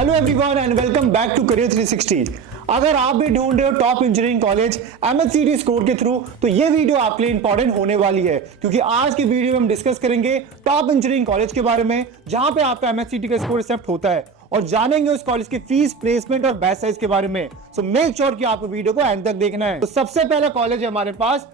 Hello everyone and welcome back to career 360। अगर आप भी ढूंढ रहे हो top engineering college MHCT score के थ्रू, तो ये वीडियो आपके लिए इंपॉर्टेंट होने वाली है, क्योंकि आज की वीडियो में हम डिस्कस करेंगे टॉप इंजीनियरिंग कॉलेज के बारे में जहां पे आपका MHCT का स्कोर एक्सेप्ट होता है, और जानेंगे उस कॉलेज की फीस, प्लेसमेंट और बैच साइज के बारे में। सो मेक श्योर कि आपको वीडियो को एंड तक देखना है। तो सबसे पहला कॉलेज है हमारे पास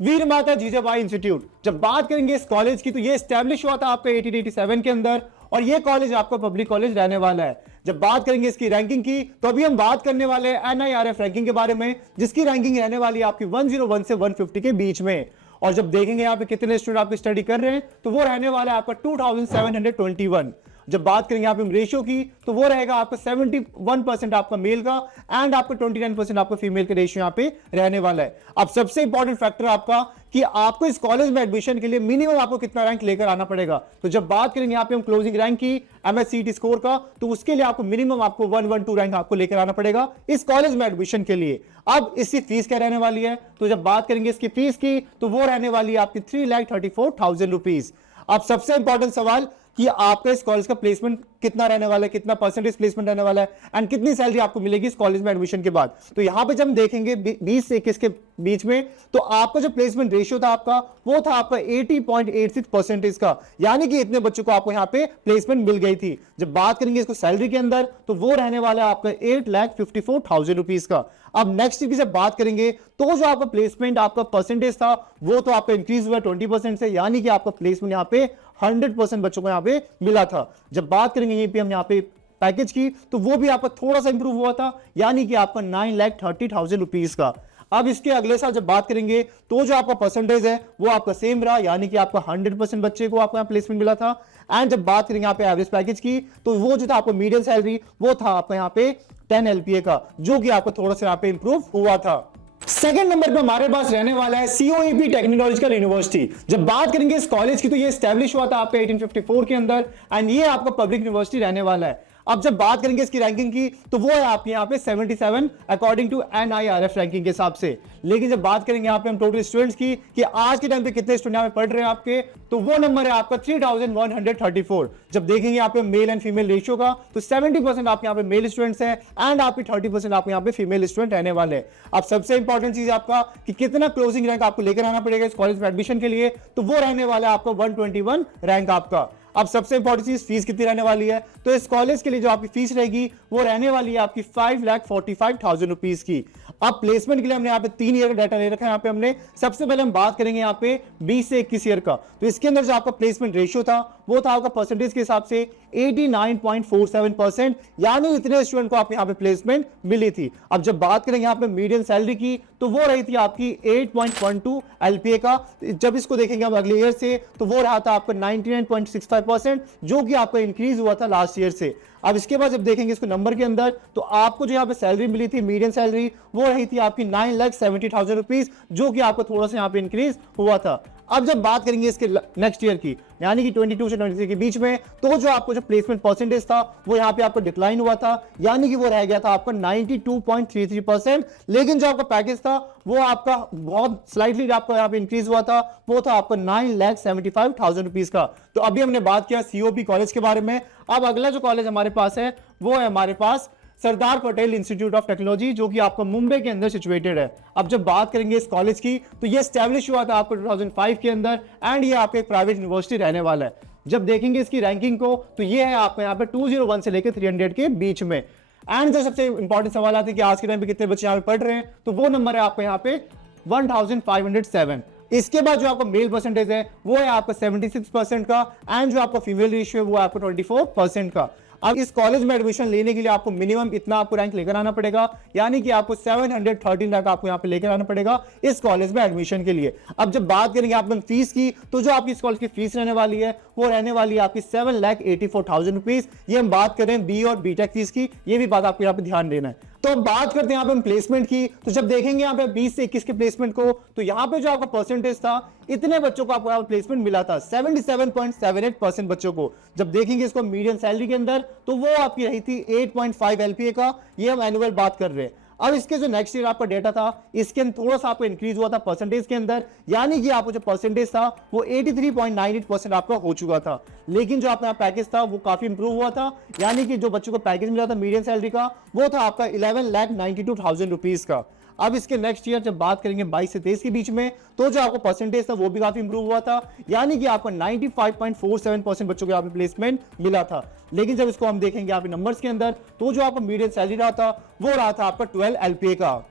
वीर माता जीजाबाई इंस्टीट्यूट। जब बात करेंगे इस कॉलेज की, तो ये एस्टैब्लिश हुआ था आपका 1887 के अंदर, और ये कॉलेज आपका पब्लिक कॉलेज रहने वाला है। जब बात करेंगे इसकी रैंकिंग की, तो अभी हम बात करने वाले हैं NIRF रैंकिंग के बारे में, जिसकी रैंकिंग रहने वाली है आपकी 101 से 150 के बीच में। और जब देखेंगे यहाँ पे कितने स्टूडेंट आपकी स्टडी कर रहे हैं, तो वो रहने वाला है आपका 2721। जब बात करेंगे यहाँ पे रेशियो की, तो वो रहेगा आपका 71% आपका मेल का एंड आपका 29% आपका फीमेल का रेशियो यहाँ पे रहने वाला है। अब सबसे इंपॉर्टेंट फैक्टर आपका कि आपको इस कॉलेज में एडमिशन के लिए मिनिमम आपको कितना रैंक लेकर आना पड़ेगा। तो जब बात करेंगे यहाँ पे हम क्लोजिंग रैंक की MHCT स्कोर का, तो उसके लिए आपको मिनिमम आपको 112 रैंक आपको लेकर आना पड़ेगा इस कॉलेज में एडमिशन के लिए। अब इसकी फीस क्या रहने वाली है, तो जब बात करेंगे इसकी फीस की, तो वो रहने वाली है आपकी 3,34,000 रुपीज। अब सबसे इंपॉर्टेंट सवाल कि आपका इस कॉलेज का प्लेसमेंट कितना रहने वाला है, कितना परसेंटेज प्लेसमेंट रहने वाला है एंड कितनी सैलरी आपको मिलेगी इस कॉलेज में एडमिशन के बाद। तो यहां पे जब हम देखेंगे 20 से 21 के बीच में, तो आपका जो प्लेसमेंट रेशियो था आपका, वो था आपका 80.86% का, यानी कि इतने बच्चों को आपको यहां पे प्लेसमेंट मिल गई थी। जब बात करेंगे इसको सैलरी के अंदर, तो वो रहने वाला है आपका 8,54,000 रुपीज का। अब नेक्स्ट की जब बात करेंगे, तो जो आपका प्लेसमेंट आपका परसेंटेज था, वो तो आपका इंक्रीज हुआ 20% से, यानी कि आपका प्लेसमेंट यहाँ पे 100% बच्चों को यहाँ पे मिला था। जब बात करेंगे यहीं पे हम यहाँ पे पैकेज की, तो वो भी आपका थोड़ा सा इंप्रूव हुआ था, यानी कि आपका 9,30,000 रुपीज का। अब इसके अगले साल जब बात करेंगे, तो जो आपका परसेंटेज है वो आपका सेम रहा, यानी कि आपका 100% बच्चे को आपको यहाँ प्लेसमेंट मिला था। एंड जब बात करेंगे यहाँ पे एवरेज पैकेज की, तो वो जो था आपको मीडियम सैलरी, वो था आपका यहाँ पे 10 LPA का, जो कि आपको थोड़ा सा यहाँ पे इंप्रूव हुआ था। सेकंड नंबर पे हमारे पास रहने वाला है COEP टेक्नोलॉजिकल यूनिवर्सिटी। जब बात करेंगे इस कॉलेज की, तो ये एस्टैब्लिश हुआ था आपका 1854 के अंदर एंड ये आपका पब्लिक यूनिवर्सिटी रहने वाला है। अब जब बात करेंगे इसकी रैंकिंग की, तो वो है आपके यहाँ पे 77 अकॉर्डिंग टू NIRF रैंकिंग के हिसाब से। लेकिन जब बात करेंगे यहाँ पे हम टोटल स्टूडेंट्स की कि आज के टाइम पे कितने स्टूडेंट यहाँ पे पढ़ रहे हैं आपके, तो वो नंबर है आपका 3,134। जब देखेंगे यहाँ पे मेल एंड फीमेल रेशियो का, तो 70% आपके यहाँ पे मेल स्टूडेंट्स हैं एंड आपके 30% आपके यहाँ पे फीमेल स्टूडेंट रहने वाले हैं। अब सबसे इंपॉर्टेंट चीज आपका कि कितना क्लोजिंग रैंक आपको लेकर आना पड़ेगा इस कॉलेज में एडमिशन के लिए, तो वो रहने वाला है आपका 121 रैंक आपका। अब सबसे इंपॉर्टेंट चीज फीस कितनी रहने वाली है, तो इस कॉलेज के लिए जो आपकी फीस रहेगी, वो रहने वाली है आपकी 5,45,000 रुपीज की। अब प्लेसमेंट के लिए हमने यहाँ पे 3 ईयर का डाटा ले रखा है। यहाँ पे हमने सबसे पहले हम बात करेंगे यहाँ पे 20 से 21 ईयर का, तो इसके अंदर जो आपका प्लेसमेंट रेशियो था, वो था आपका परसेंटेज के हिसाब से 89.47%, यानी इतने स्टूडेंट को आप यहाँ पे प्लेसमेंट मिली थी। अब जब बात करेंगे यहाँ पे मीडियम सैलरी की, तो वो रही थी आपकी 8.12 LPA का। जब इसको देखेंगे हम अगले ईयर से, तो वो रहा था आपका 99.65%, जो कि आपका इंक्रीज हुआ था लास्ट ईयर से। अब इसके बाद जब देखेंगे इसको नंबर के अंदर, तो आपको जो यहाँ पे सैलरी मिली थी मीडियम सैलरी, वो रही थी आपकी 9,70,000 रुपीज, जो कि आपको थोड़ा सा यहाँ पे इंक्रीज हुआ था। अब जब बात करेंगे इसके नेक्स्ट ईयर की, यानी कि 22 से 23 के बीच में, तो जो आपको जो प्लेसमेंट परसेंटेज था, वो यहाँ पे आपको डिक्लाइन हुआ था, यानी कि वो रह गया था आपका 92.33%। लेकिन जो आपका पैकेज था, वो आपका बहुत स्लाइटली आपका यहाँ पे इंक्रीज हुआ था, वो था आपका 9,75,000 रुपीज का। तो अभी हमने बात किया COP कॉलेज के बारे में। अब अगला जो कॉलेज हमारे पास है, वो है हमारे पास Sardar Patel institute of technology, जो कि आपका मुंबई के अंदर सिचुएटेड है। अब जब बात करेंगे इस कॉलेज की, तो ये एस्टैब्लिश हुआ था आपको 2005 के अंदर एंड ये आपका एक प्राइवेट यूनिवर्सिटी रहने वाला है। जब देखेंगे इसकी रैंकिंग को, तो ये है आपका यहाँ पे 201 से लेकर 300 के बीच में। एंड जो सबसे इंपॉर्टेंट सवाल आते हैं कि आज के टाइम पे कितने बच्चे यहाँ पे पढ़ रहे हैं, तो वो नंबर है आपका यहाँ पे 1507। इसके बाद जो आपका मेल परसेंटेज है, वो है आपका 76% का एंड जो आपका फीमेल रेशियो है, वो आपका 24% का। अब इस कॉलेज में एडमिशन लेने के लिए आपको मिनिमम इतना आपको रैंक लेकर आना पड़ेगा, यानी कि आपको 713 रैंक आपको यहाँ पे लेकर आना पड़ेगा इस कॉलेज में एडमिशन के लिए। अब जब बात करेंगे आप फीस की, तो जो आपकी इस कॉलेज की फीस रहने वाली है, वो रहने वाली है आपकी 7,84,000 रुपीज। ये हम बात करें B और B.Tech फीस की, ये भी बात आपको यहाँ पे ध्यान देना है। तो अब बात करते हैं यहाँ पे हम प्लेसमेंट की। तो जब देखेंगे यहाँ पे 20 से 21 के प्लेसमेंट को, तो यहाँ पे जो आपका परसेंटेज था, इतने बच्चों को आपको प्लेसमेंट मिला था 77.78% बच्चों को। जब देखेंगे इसको मीडियम सैलरी के अंदर, तो वो आपकी रही थी 8.5 LPA का। ये हम एनुअल बात कर रहे हैं। अब इसके जो नेक्स्ट ईयर आपका डेटा था, इसके अंदर थोड़ा सा आपका इंक्रीज हुआ था परसेंटेज के अंदर, यानी कि आपका जो परसेंटेज था वो 83.98% आपका हो चुका था। लेकिन जो आपका पैकेज था वो काफी इंप्रूव हुआ था, यानी कि जो बच्चों को पैकेज मिला था मीडियम सैलरी का वो था आपका 11,92,000 रुपीज का। अब इसके नेक्स्ट ईयर जब बात करेंगे 22 से 23 के बीच में, तो जो आपको परसेंटेज था वो भी काफी इंप्रूव हुआ था, यानी कि आपको 95.47% बच्चों को यहाँ पे प्लेसमेंट मिला था। लेकिन जब इसको हम देखेंगे यहाँ पे नंबर्स के अंदर, तो जो आपका मीडियम सैलरी रहा था वो रहा था आपका 12 LPA का।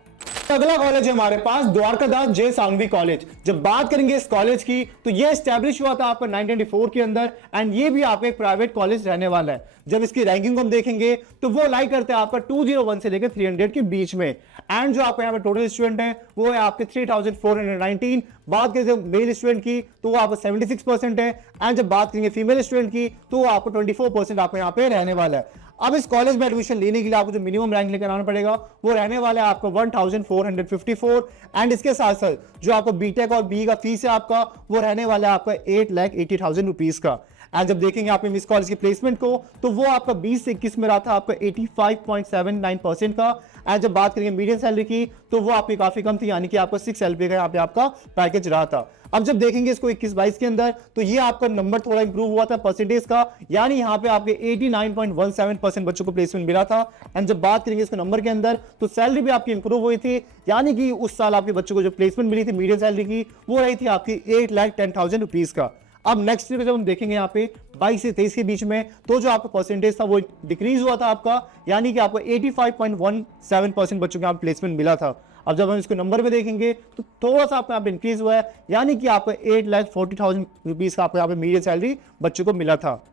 अगला कॉलेज है हमारे पास द्वारकादास जे सांघवी कॉलेज। जब बात करेंगे इस कॉलेज की, तो ये एस्टैब्लिश हुआ था आपका 1994 के अंदर, एंड ये भी आपका एक प्राइवेट कॉलेज रहने वाला है। जब इसकी रैंकिंग को हम देखेंगे तो वो लाइक करते हैं आपका 201 से लेकर 300 के बीच में। एंड जो आपका यहाँ पे टोटल स्टूडेंट है वो है आपके 3419। बात करें मेल स्टूडेंट की तो वो आपका 76% है, एंड जब बात करेंगे फीमेल स्टूडेंट की तो वो आपको 24% आपको यहाँ पे रहने वाला है। अब इस कॉलेज में एडमिशन लेने के लिए आपको जो मिनिमम रैंक लेकर आना पड़ेगा वो रहने वाला है आपका 1454। एंड इसके साथ साथ जो आपको बीटेक और बी का फीस है आपका वो रहने वाला है आपका 8,80,000 रुपीज का। एंड जब देखेंगे आप इस कॉलेज की प्लेसमेंट को, तो वो आपका 20 से 21 में रहा था आपका 85.79% का। एंड जब बात करेंगे मीडियम सैलरी की तो वो आपकी काफी कम थी, यानी कि आपका 6 LPA का यहाँ पे आपका पैकेज रहा था। अब जब देखेंगे इसको 21-22 के अंदर, तो ये आपका नंबर थोड़ा इंप्रूव हुआ था परसेंटेज का, यानी यहाँ पे आपके 89.17% बच्चों को प्लेसमेंट मिला था। एंड जब बात करेंगे इसको नंबर के अंदर, तो सैलरी भी आपकी इंप्रूव हुई थी, यानी कि उस साल आपके बच्चों को जो प्लेसमेंट मिली थी मीडियम सैलरी की वो रही थी आपकी 8,10,000 रुपीज का। अब नेक्स्ट ईयर जब हम देखेंगे यहाँ पे 22 से 23 के बीच में, तो जो आपका परसेंटेज था वो डिक्रीज हुआ था आपका, यानी कि आपको 85.17% बच्चों को यहाँ प्लेसमेंट मिला था। अब जब हम इसको नंबर में देखेंगे तो थोड़ा सा आपका यहाँ पे इंक्रीज हुआ है, यानी कि आपको 8,40,000 रुपीज का आपको यहाँ पे मीडियम सैलरी बच्चों को मिला था।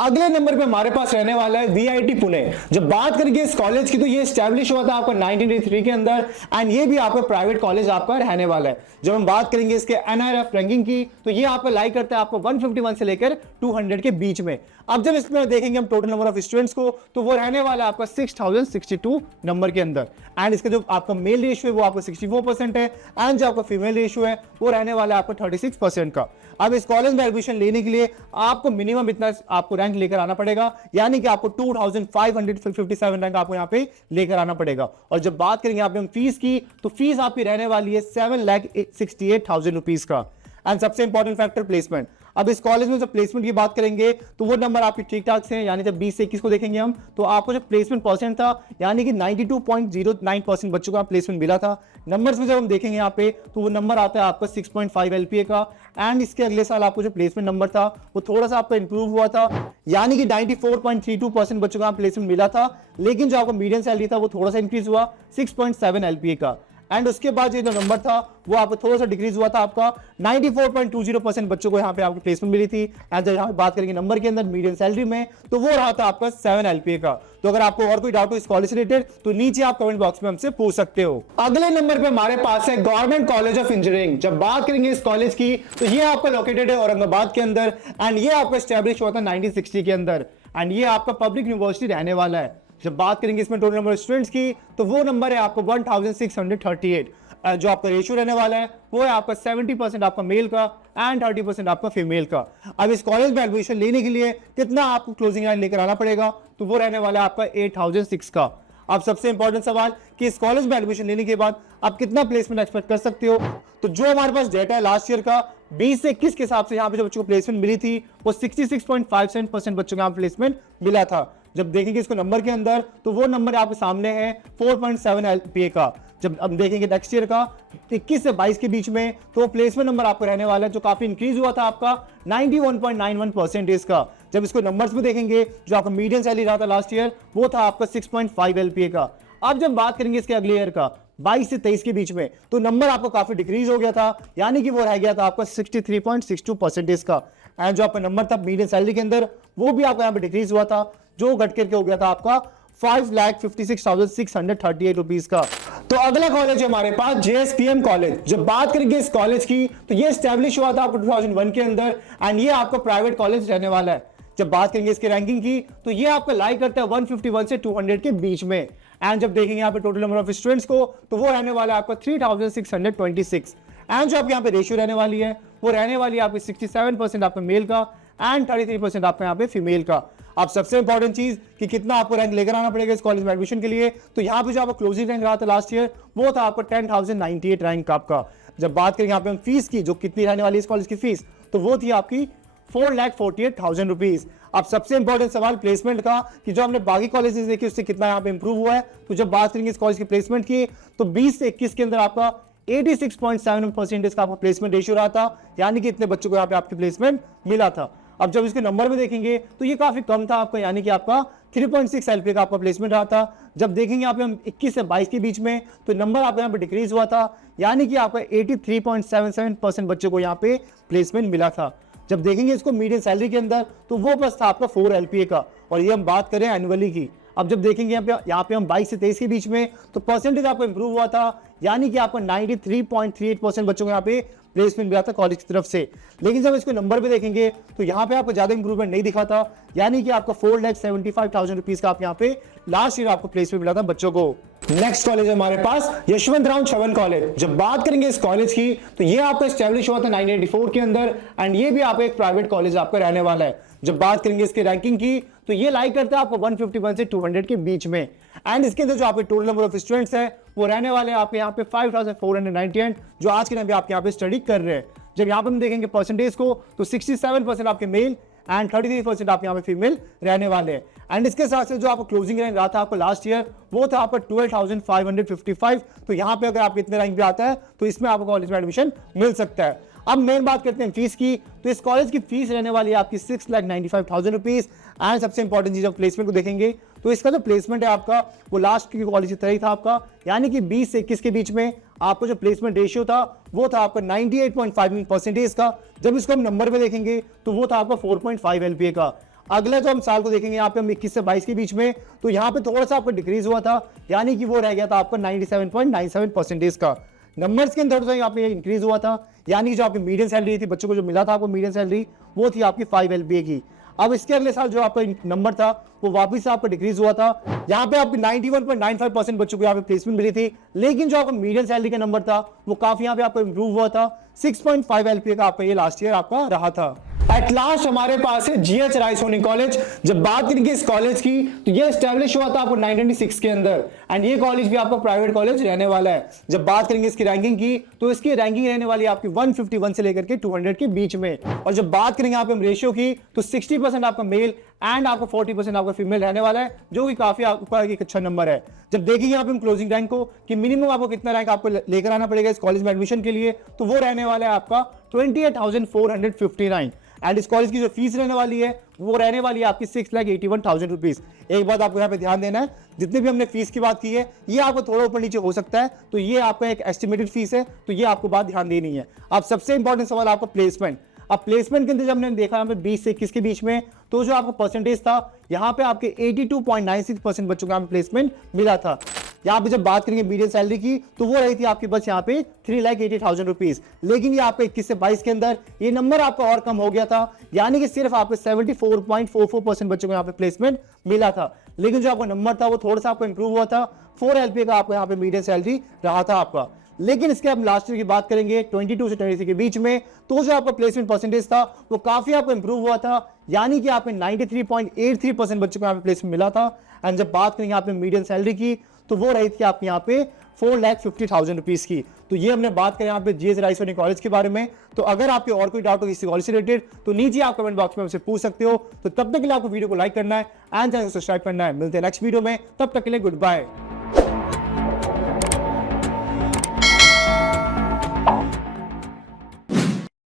अगले नंबर पे हमारे पास रहने वाला है VIT पुणे। जब बात करेंगे इस कॉलेज की, तो ये एस्टैब्लिश हुआ था आपका 1983 के अंदर, एंड ये भी आपका प्राइवेट कॉलेज आपका रहने वाला है। जब हम बात करेंगे इसके NIRF रैंकिंग की, तो ये आपका लाइक करता है आपको 151 से लेकर 200 के बीच में। अब जब इसमें देखेंगे हम टोटल नंबर ऑफ स्टूडेंट्स को, तो वो रहने वाला है आपका 6062 नंबर के अंदर। एंड इसका जो आपका मेल रेशियो है वो आपका 64% है, एंड जो आपका फीमेल रेशियो है वो रहने वाला है आपका 36% का। अब इस कॉलेज में एडमिशन लेने के लिए आपको मिनिमम इतना आपको रैंक लेकर आना पड़ेगा, यानी कि आपको 2557 रैंक आपको यहाँ पे लेकर आना पड़ेगा। और जब बात करेंगे यहाँ पे हम फीस की, तो फीस आपकी रहने वाली है 7,68,000 रुपीज का। एंड सबसे इंपॉर्टेंट फैक्टर प्लेसमेंट। अब इस कॉलेज में जब प्लेसमेंट की बात करेंगे तो वो नंबर आपके ठीक ठाक से हैं, यानी जब 20 से 21 को देखेंगे हम, तो आपको जो प्लेसमेंट परसेंट था, यानी कि 92.09% बच्चों को प्लेसमेंट मिला था। नंबर्स में जब हम देखेंगे यहाँ पे, तो वो नंबर आता है आपका 6.5 LPA का। एंड इसके अगले साल आपको जो प्लेसमेंट नंबर था वो थोड़ा सा आपका इंप्रूव हुआ था, यानी कि 94.32% बच्चों को प्लेसमेंट मिला था। लेकिन जो आपका मीडियम सैलरी था वो थोड़ा सा इंक्रीज हुआ 6.7 LPA का। एंड उसके बाद ये जो नंबर था वो आपको थोड़ा सा डिक्रीज हुआ था आपका 94.20% बच्चों को यहाँ पे आपकी प्लेसमेंट मिली थी। एंड जब यहाँ पे बात करेंगे नंबर के अंदर मीडियम सैलरी में, तो वो रहा था आपका 7 LPA का। तो अगर आपको और कोई डाउट हो इस कॉलेज से रिलेटेड, तो नीचे आप कमेंट बॉक्स में हमसे पूछ सकते हो। अगले नंबर पे हमारे पास है गवर्नमेंट कॉलेज ऑफ इंजीनियरिंग। जब बात करेंगे इस कॉलेज की, तो ये आपका लोकेटेड है औरंगाबाद के अंदर, एंड ये आपका स्टैब्लिश हुआ था 1960 के अंदर, एंड ये आपका पब्लिक यूनिवर्सिटी रहने वाला है। जब बात करेंगे इसमें टोटल नंबर स्टूडेंट्स की, तो वो नंबर है आपको 1638। जो आपका रेशियो रहने वाला है वो है आपका 70% आपका मेल का एंड 30% आपका फीमेल का। अब इस कॉलेज में एडमिशन लेने के लिए कितना आपको क्लोजिंग लाइन लेकर आना पड़ेगा, तो वो रहने वाला है आपका 8006 का। अब सबसे इंपॉर्टेंट सवाल कि इस कॉलेज में एडमिशन लेने के बाद आप कितना प्लेसमेंट एक्सपेक्ट कर सकते हो। तो जो हमारे पास डेटा है लास्ट ईयर का 20 से 21 के हिसाब से यहाँ पे जो बच्चों को प्लेसमेंट मिली थी वो 66.57% बच्चों को यहाँ प्लेसमेंट मिला था। जब देखेंगे इसको नंबर के अंदर, तो वो नंबर आपके सामने है 4.7 LPA का। जब अब देखेंगे नेक्स्ट ईयर का 21 से 22 के बीच में, तो प्लेसमेंट नंबर आपको रहने वाला है जो काफी इंक्रीज हुआ था आपका 91.91% का। जब इसको नंबर्स में देखेंगे, जो आपका मीडियम सैलरी रहा था लास्ट ईयर वो था आपका 6.5 LPA का। अब जब बात करेंगे इसके अगले ईयर का 22 से 23 के बीच में, तो नंबर आपको काफी डिक्रीज हो गया था, यानी कि वो रह गया था आपका 63.62% का। एंड जो आपका नंबर था मीडियम सैलरी के अंदर वो भी आपका यहाँ पे डिक्रीज हुआ था, जो घट करके हो गया था आपका 5,56,638 रुपीज का। तो अगला कॉलेज है हमारे पास JSPM कॉलेज। जब बात करेंगे इस कॉलेज की, तो ये एस्टैब्लिश हुआ था आपको 2001 के अंदर, एंड ये आपका प्राइवेट कॉलेज रहने वाला है। जब बात करेंगे इसकी रैंकिंग की, तो ये आपका लाइक करता है 151 से 200 के बीच में। एंड जब देखेंगे यहाँ पे टोटल नंबर ऑफ स्टूडेंट्स को, तो वो रहने वाला है आपका 3626। एंड जो आपके यहाँ पे रेशियो रहने वाली है वो रहने वाली है आपकी 67% आपका मेल का एंड 33% आपका यहाँ पे फीमेल का। अब सबसे इंपॉर्टेंट चीज कि कितना आपको रैंक लेकर आना पड़ेगा इस कॉलेज में एडमिशन के लिए, तो यहाँ पे जो आपका क्लोजिंग रैंक रहा था लास्ट ईयर वो था आपका 10,098 रैंक आपका। जब बात करें यहाँ पे हम फीस की, जो कितनी रहने वाली इस कॉलेज की फीस, तो वो थी आपकी 4,48,000 रुपीज। अब सबसे इंपॉर्टेंट सवाल प्लेसमेंट का कि जो हमने बाकी कॉलेजेस देखे उससे कितना यहाँ पे इंप्रूव हुआ है। तो जब बात करेंगे इस कॉलेज की प्लेसमेंट की, तो 20 से 21 के अंदर आपका 86.7% का आपका प्लेसमेंट रेशियो रहा था, यानी कि इतने बच्चों को यहाँ पे आपकी प्लेसमेंट मिला था। अब जब इसके नंबर में देखेंगे तो ये काफी कम था आपका, यानी कि आपका 3.6 LPA का आपका प्लेसमेंट रहा था। जब देखेंगे यहाँ पे हम 21 से 22 के बीच में, तो नंबर आपका यहाँ पे डिक्रीज हुआ था, यानी कि आपका 83.77% बच्चों को यहाँ पे प्लेसमेंट मिला था। जब देखेंगे इसको मीडियन सैलरी के अंदर, तो वो बस था आपका 4 LPA का, और ये हम बात करें एनुअली की। अब जब देखेंगे यहाँ पे हम 22 से 23 के बीच में, तो परसेंटेज आपको इंप्रूव हुआ था, यानी कि आपको 93.38% बच्चों को यहाँ पे प्लेसमेंट मिला था कॉलेज की तरफ से। लेकिन जब इसको नंबर पे देखेंगे तो यहाँ पे आपको ज्यादा इंप्रूवमेंट नहीं दिखा था, यानी कि आपको 4,75,000 रुपीज का आप यहाँ पे लास्ट ईयर आपको प्लेसमेंट मिला था बच्चों को। नेक्स्ट कॉलेज है हमारे पास यशवंतराव चव्हाण कॉलेज। जब बात करेंगे इस कॉलेज की, तो ये आपका एस्टैब्लिश हुआ था 1984 के अंदर, एंड ये भी आपका एक प्राइवेट कॉलेज आपका रहने वाला है। जब बात करेंगे इसकी रैंकिंग की, तो ये लाइक करता है आपको 151 से 200 के बीच में, एंड इसके अंदर जो आपके टोटल नंबर ऑफ स्टूडेंट्स है वो रहने वाले हैं आपके यहाँ पे 5,498, जो आज के टाइम पे आप यहाँ पे स्टडी कर रहे हैं। जब यहाँ पे हम देखेंगे परसेंटेज को, तो 67% आपके मेल एंड 33% आप यहाँ पे फीमेल रहने वाले हैं। एंड इसके साथ से जो आपको क्लोजिंग रैंक रहा था आपको लास्ट ईयर, वो था आपका 12,555। तो यहाँ पे अगर आप इतने रैंक पे आता है तो इसमें आपको कॉलेज में एडमिशन मिल सकता है। अब मेन बात करते हैं फीस की, तो इस कॉलेज की फीस रहने वाली है आपकी 6,95,000 रुपीज। एंड सबसे इंपॉर्टेंट चीज, प्लेसमेंट को देखेंगे तो इसका जो प्लेसमेंट है आपका वो लास्ट की कॉलेज की तरह ही था आपका, यानी कि 20 से 21 के बीच में आपको जो प्लेसमेंट रेशियो था वो था आपका 98.5% का। जब इसको हम नंबर पे देखेंगे तो वो था आपका 4.5 LPA का। अगला जो हम साल को देखेंगे यहाँ पे हम 21 से 22 के बीच में, तो यहाँ पे थोड़ा सा आपका डिक्रीज हुआ था, यानी कि वो रह गया था आपका 97.97% का। नंबर्स के अंदर थोड़ा सा यहाँ पे इंक्रीज हुआ था, यानी कि जो आपकी मीडियम सैलरी थी बच्चों को जो मिला था आपको मीडियम सैलरी, वो थी आपकी 5 LPA की। अब इसके अगले साल जो आपका नंबर था वो वापस से आपका डिक्रीज हुआ था, यहाँ पे आपको 91.95% बच्चों को यहाँ पे प्लेसमेंट मिली थी। लेकिन जो आपका मीडियम सैलरी का नंबर था वो काफी यहाँ पे आपको इंप्रूव हुआ था, 6.5 LPA का आपका ये लास्ट ईयर आपका रहा था। एट लास्ट हमारे पास है GH राय सोनी कॉलेज। जब बात करेंगे इस कॉलेज की, तो ये एस्टैब्लिश हुआ था आपको 1996 के अंदर, एंड ये कॉलेज भी आपका प्राइवेट कॉलेज रहने वाला है। जब बात करेंगे इसकी रैंकिंग की, तो इसकी रैंकिंग रहने वाली है आपकी 151 से लेकर के 200 के बीच में। और जब बात करेंगे यहाँ पे हम रेशियो की, तो 60% आपका मेल एंड आपका 40% आपका फीमेल रहने वाला है, जो कि काफी आपका एक अच्छा नंबर है। जब देखेंगे यहाँ पे हम क्लोजिंग रैंक को कि मिनिमम आपको कितना रैंक आपको लेकर आना पड़ेगा इस कॉलेज में एडमिशन के लिए, तो वो रहने वाला है आपका 28,459। एंड इस कॉलेज की जो फीस रहने वाली है वो रहने वाली है आपकी 6,81,000 रुपीज। एक बात आपको यहाँ पे ध्यान देना है, जितने भी हमने फीस की बात की है ये आपको थोड़ा ऊपर नीचे हो सकता है, तो ये आपका एक एस्टिमेटेड फीस है, तो ये आपको बात ध्यान देनी है। अब सबसे इंपॉर्टेंट सवाल आपका प्लेसमेंट। अब प्लेसमेंट के अंदर जब हमने देखा यहाँ पे 20 से 21 के बीच में, तो जो आपका परसेंटेज था यहाँ पे आपके 82.96% बच्चों को यहाँ पे प्लेसमेंट मिला था। यहाँ पे जब बात करेंगे मीडियम सैलरी की, तो वो रही थी आपकी बस यहाँ पे 3,80,000 रुपीज। लेकिन ये आपका 21 से 22 के अंदर ये नंबर आपका और कम हो गया था, यानी कि सिर्फ आपको 74.44% बच्चों को यहाँ पे प्लेसमेंट मिला था। लेकिन जो आपका नंबर था वो थोड़ा सा आपको इंप्रूव हुआ था, 4 LPA का आपको यहाँ पे मीडियम सैलरी रहा था आपका। लेकिन इसके हम लास्ट ईयर की बात करेंगे 22 से 23 के बीच में, तो जो आपका प्लेसमेंट परसेंटेज था वो काफी आपको इंप्रूव हुआ था, यानी कि आपको 93.83% बच्चों को यहाँ पे प्लेसमेंट मिला था। एंड जब बात करेंगे यहाँ पे मीडियम सैलरी की, तो वो रही थी आपके यहाँ पे 4,50,000 रुपीज की। तो ये हमने बात करें यहाँ पे GH राय सोनी कॉलेज के बारे में। तो अगर आपके और कोई डाउट हो किसी कॉलेज से रिलेटेड, तो नीचे आप कमेंट बॉक्स में हमसे पूछ सकते हो। तो तब तक के लिए आपको वीडियो को लाइक करना है एंड चैनल को सब्सक्राइब करना है। मिलते हैं नेक्स्ट वीडियो में, तब तक के लिए गुड बाय।